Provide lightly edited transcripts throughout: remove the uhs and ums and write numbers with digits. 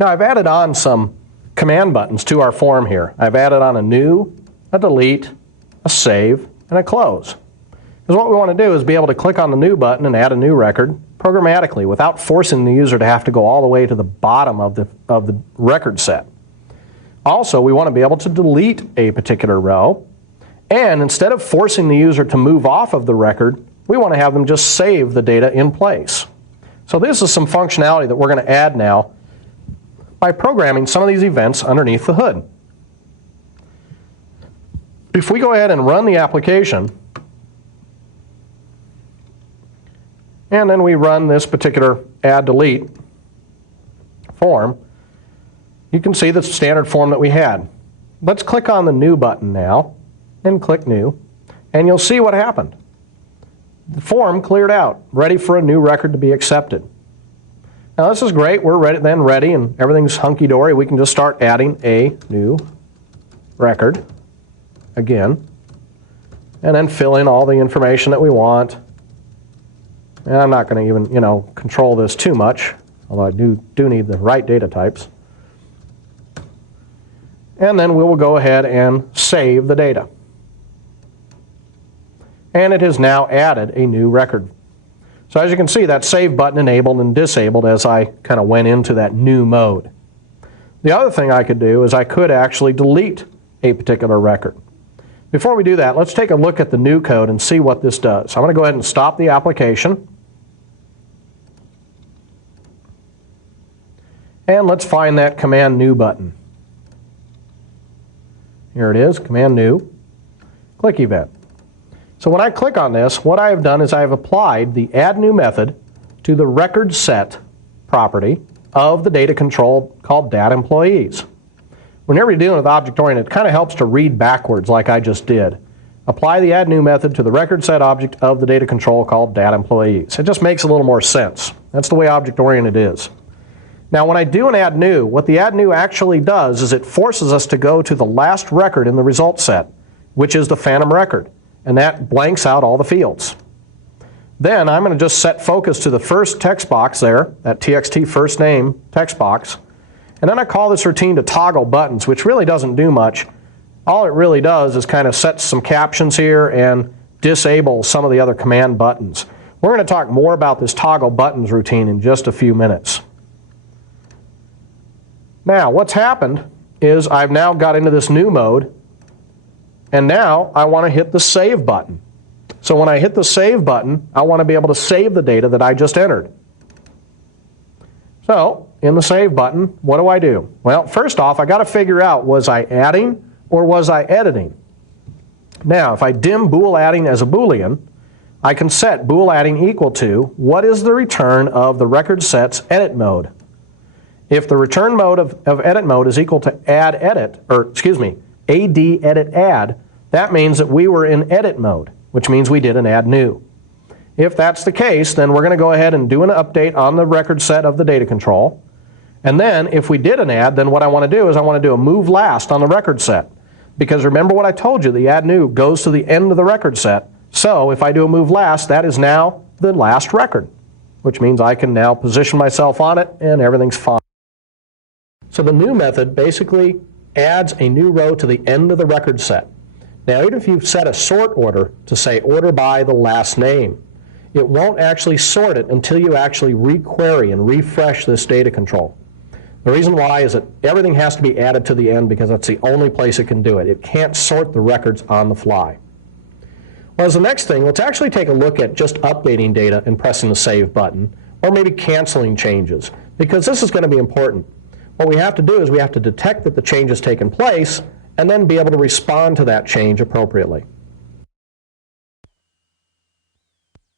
Now I've added on some command buttons to our form here. I've added on a new, a delete, a save, and a close. Because what we want to do is be able to click on the new button and add a new record programmatically without forcing the user to have to go all the way to the bottom of the record set. Also, we want to be able to delete a particular row, and instead of forcing the user to move off of the record, we want to have them just save the data in place. So this is some functionality that we're going to add now by programming some of these events underneath the hood. If we go ahead and run the application, and then we run this particular add delete form, you can see the standard form that we had. Let's click on the new button now and click new, and you'll see what happened. The form cleared out, ready for a new record to be accepted. Now this is great. We're ready and everything's hunky-dory. We can just start adding a new record again, and then fill in all the information that we want. And I'm not going to even, control this too much, although I do need the right data types. And then we will go ahead and save the data. And it has now added a new record. So as you can see, that save button enabled and disabled as I kind of went into that new mode. The other thing I could do is I could actually delete a particular record. Before we do that, let's take a look at the new code and see what this does. I'm going to go ahead and stop the application. And let's find that command new button. Here it is, command new, click event. So when I click on this, what I have done is I have applied the add new method to the record set property of the data control called dat employees. Whenever you're dealing with object-oriented, it kind of helps to read backwards like I just did. Apply the add new method to the record set object of the data control called dat employees. It just makes a little more sense. That's the way object-oriented is. Now when I do an add new, what the add new actually does is it forces us to go to the last record in the result set, which is the phantom record. And that blanks out all the fields. Then I'm going to just set focus to the first text box there, that txt first name text box. And then I call this routine to toggle buttons, which really doesn't do much. All it really does is kind of set some captions here and disable some of the other command buttons. We're going to talk more about this toggle buttons routine in just a few minutes. Now what's happened is I've now got into this new mode, and now I want to hit the save button. So when I hit the save button, I want to be able to save the data that I just entered. So in the save button, what do? Well, first off, I got to figure out, was I adding or was I editing? Now if I dim bool adding as a boolean, I can set bool adding equal to what is the return of the record set's edit mode. If the return mode of edit mode is equal to add edit, or excuse me, add edit add, that means that we were in edit mode, which means we did an add new. If that's the case, then we're going to go ahead and do an update on the record set of the data control. And then if we did an add, then what I want to do is I want to do a move last on the record set. Because remember what I told you, the add new goes to the end of the record set. So if I do a move last, that is now the last record, which means I can now position myself on it and everything's fine. So the new method basically adds a new row to the end of the record set. Now even if you've set a sort order to say order by the last name, it won't actually sort it until you actually requery and refresh this data control. The reason why is that everything has to be added to the end because that's the only place it can do it. It can't sort the records on the fly. Well, as the next thing, let's actually take a look at just updating data and pressing the save button, or maybe canceling changes, because this is going to be important. What we have to do is we have to detect that the change has taken place and then be able to respond to that change appropriately.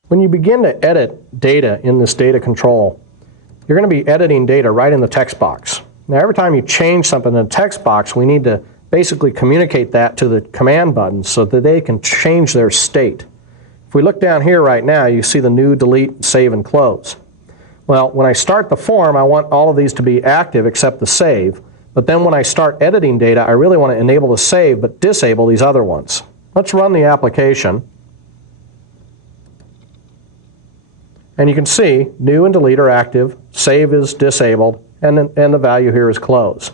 When you begin to edit data in this data control, you're going to be editing data right in the text box. Now every time you change something in the text box, we need to basically communicate that to the command buttons so that they can change their state. If we look down here right now, you see the new, delete, save, and close. Well, when I start the form, I want all of these to be active except the save. But then when I start editing data, I really want to enable the save but disable these other ones. Let's run the application. And you can see new and delete are active, save is disabled, and the value here is close.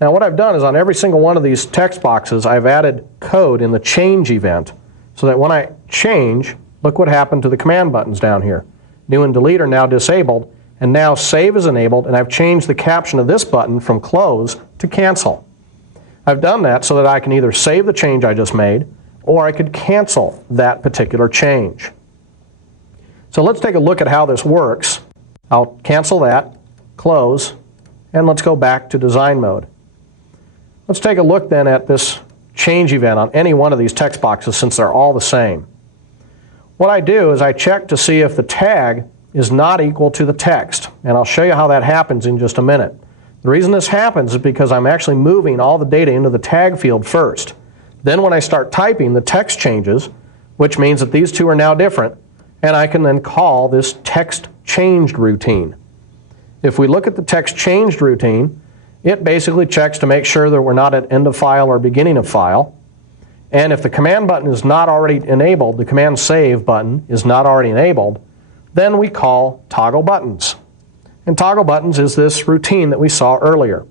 Now what I've done is on every single one of these text boxes I've added code in the change event so that when I change, look what happened to the command buttons down here. New and delete are now disabled, and now save is enabled, and I've changed the caption of this button from close to cancel. I've done that so that I can either save the change I just made or I could cancel that particular change. So let's take a look at how this works. I'll cancel that, close, and let's go back to design mode. Let's take a look then at this change event on any one of these text boxes since they're all the same. What I do is I check to see if the tag is not equal to the text, and I'll show you how that happens in just a minute. The reason this happens is because I'm actually moving all the data into the tag field first. Then when I start typing, the text changes, which means that these two are now different, and I can then call this text changed routine. If we look at the text changed routine, it basically checks to make sure that we're not at end of file or beginning of file. And if the command button is not already enabled, the command save button is not already enabled, then we call toggle buttons. And toggle buttons is this routine that we saw earlier.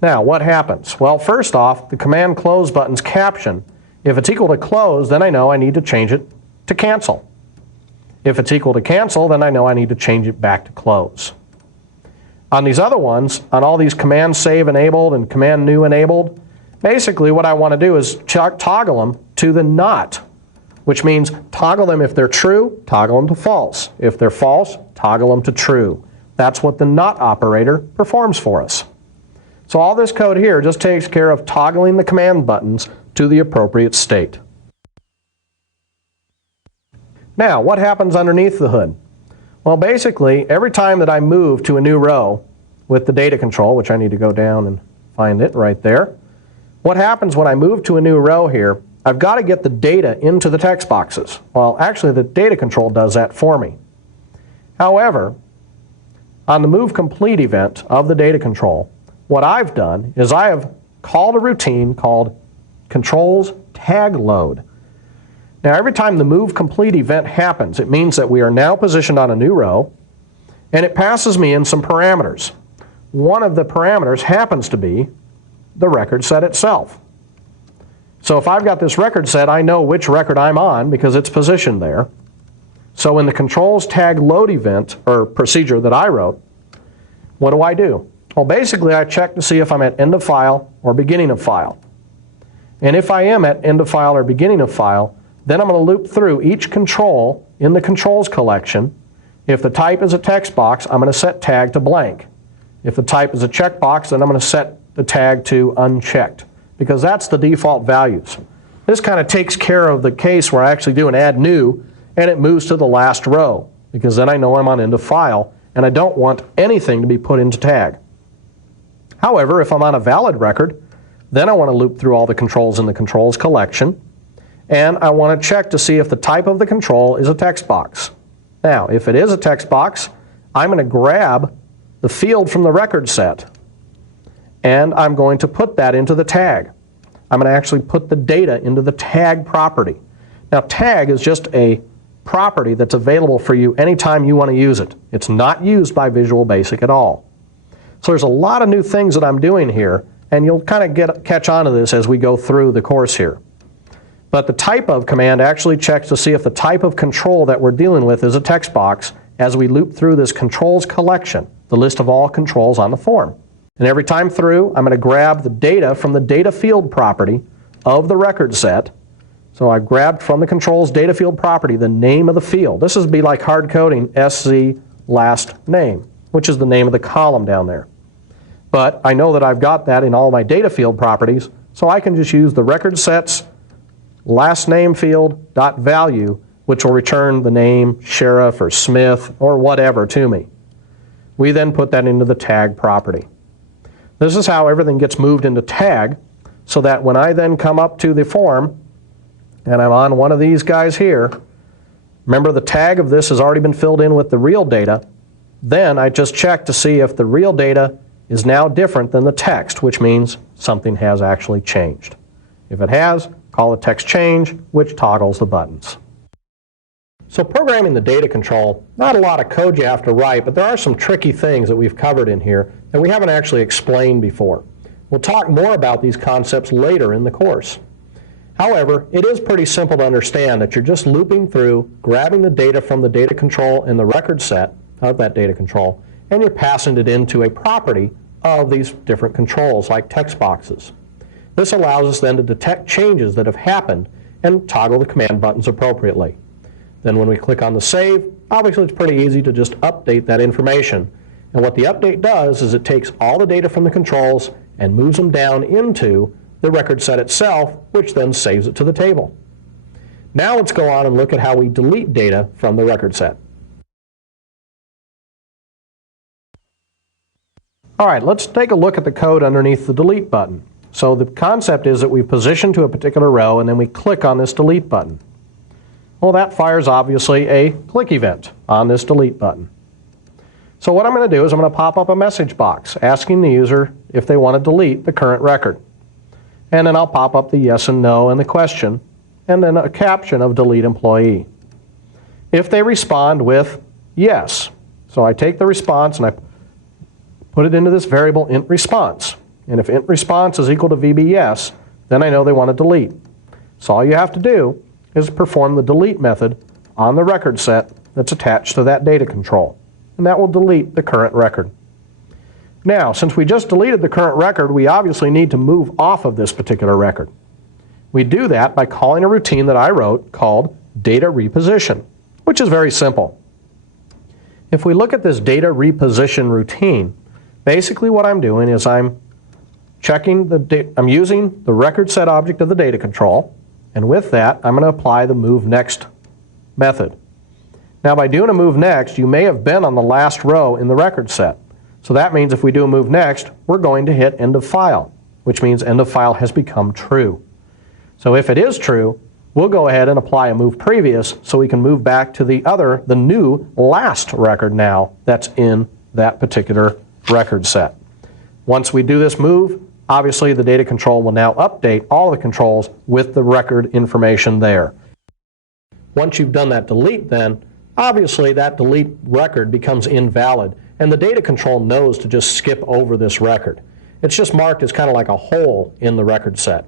Now what happens? Well, first off, the command close button's caption, if it's equal to close, then I know I need to change it to cancel. If it's equal to cancel, then I know I need to change it back to close. On these other ones, on all these command save enabled and command new enabled, basically what I want to do is toggle them to the not, which means toggle them if they're true, toggle them to false. If they're false, toggle them to true. That's what the not operator performs for us. So all this code here just takes care of toggling the command buttons to the appropriate state. Now, what happens underneath the hood? Well, basically, every time that I move to a new row with the data control, which I need to go down and find it right there, what happens when I move to a new row here, I've got to get the data into the text boxes. Well, actually, the data control does that for me. However, on the move complete event of the data control, what I've done is I have called a routine called controls tag load. Now every time the move complete event happens, it means that we are now positioned on a new row, and it passes me in some parameters. One of the parameters happens to be the record set itself. So if I've got this record set, I know which record I'm on because it's positioned there. So in the controls tag load event, or procedure that I wrote, what do? Well, basically I check to see if I'm at end of file or beginning of file. And if I am at end of file or beginning of file, then I'm going to loop through each control in the controls collection. If the type is a text box, I'm going to set tag to blank. If the type is a checkbox, then I'm going to set the tag to unchecked, because that's the default values. This kind of takes care of the case where I actually do an add new and it moves to the last row, because then I know I'm on end of file and I don't want anything to be put into tag. However, if I'm on a valid record, then I want to loop through all the controls in the controls collection, and I want to check to see if the type of the control is a text box. Now, if it is a text box, I'm going to grab the field from the record set, and I'm going to put that into the tag. I'm going to actually put the data into the tag property. Now, tag is just a property that's available for you anytime you want to use it. It's not used by Visual Basic at all. So there's a lot of new things that I'm doing here, and you'll kind of catch on to this as we go through the course here. But the type of command actually checks to see if the type of control that we're dealing with is a text box as we loop through this controls collection, the list of all controls on the form. And every time through, I'm going to grab the data from the data field property of the record set. So I've grabbed from the controls data field property the name of the field. This would be like hard coding SZ last name, which is the name of the column down there. But I know that I've got that in all my data field properties, so I can just use the record sets last name field dot value, which will return the name Sheriff or Smith or whatever to me. We then put that into the tag property. This is how everything gets moved into tag, so that when I then come up to the form and I'm on one of these guys here, remember the tag of this has already been filled in with the real data. Then I just check to see if the real data is now different than the text, which means something has actually changed. If it has, call it text change, which toggles the buttons. So programming the data control, not a lot of code you have to write, but there are some tricky things that we've covered in here that we haven't actually explained before. We'll talk more about these concepts later in the course. However, it is pretty simple to understand that you're just looping through, grabbing the data from the data control in the record set of that data control, and you're passing it into a property of these different controls like text boxes. This allows us then to detect changes that have happened and toggle the command buttons appropriately. Then when we click on the save, obviously it's pretty easy to just update that information. And what the update does is it takes all the data from the controls and moves them down into the record set itself, which then saves it to the table. Now let's go on and look at how we delete data from the record set. All right, let's take a look at the code underneath the delete button. So the concept is that we position to a particular row and then we click on this delete button. Well, that fires obviously a click event on this delete button. So what I'm going to do is I'm going to pop up a message box asking the user if they want to delete the current record. And then I'll pop up the yes and no and the question, and then a caption of delete employee. If they respond with yes, so I take the response and I put it into this variable int response. And if int response is equal to VB yes, then I know they want to delete. So all you have to do is perform the delete method on the record set that's attached to that data control. And that will delete the current record. Now, since we just deleted the current record, we obviously need to move off of this particular record. We do that by calling a routine that I wrote called data reposition, which is very simple. If we look at this data reposition routine, basically what I'm doing is I'm using the record set object of the data control, and with that I'm going to apply the move next method. Now by doing a move next, you may have been on the last row in the record set. So that means if we do a move next, we're going to hit end of file, which means end of file has become true. So if it is true, we'll go ahead and apply a move previous so we can move back to the new last record now that's in that particular record set. Once we do this move, obviously the data control will now update all the controls with the record information there. Once you've done that delete then, obviously that delete record becomes invalid and the data control knows to just skip over this record. It's just marked as kind of like a hole in the record set.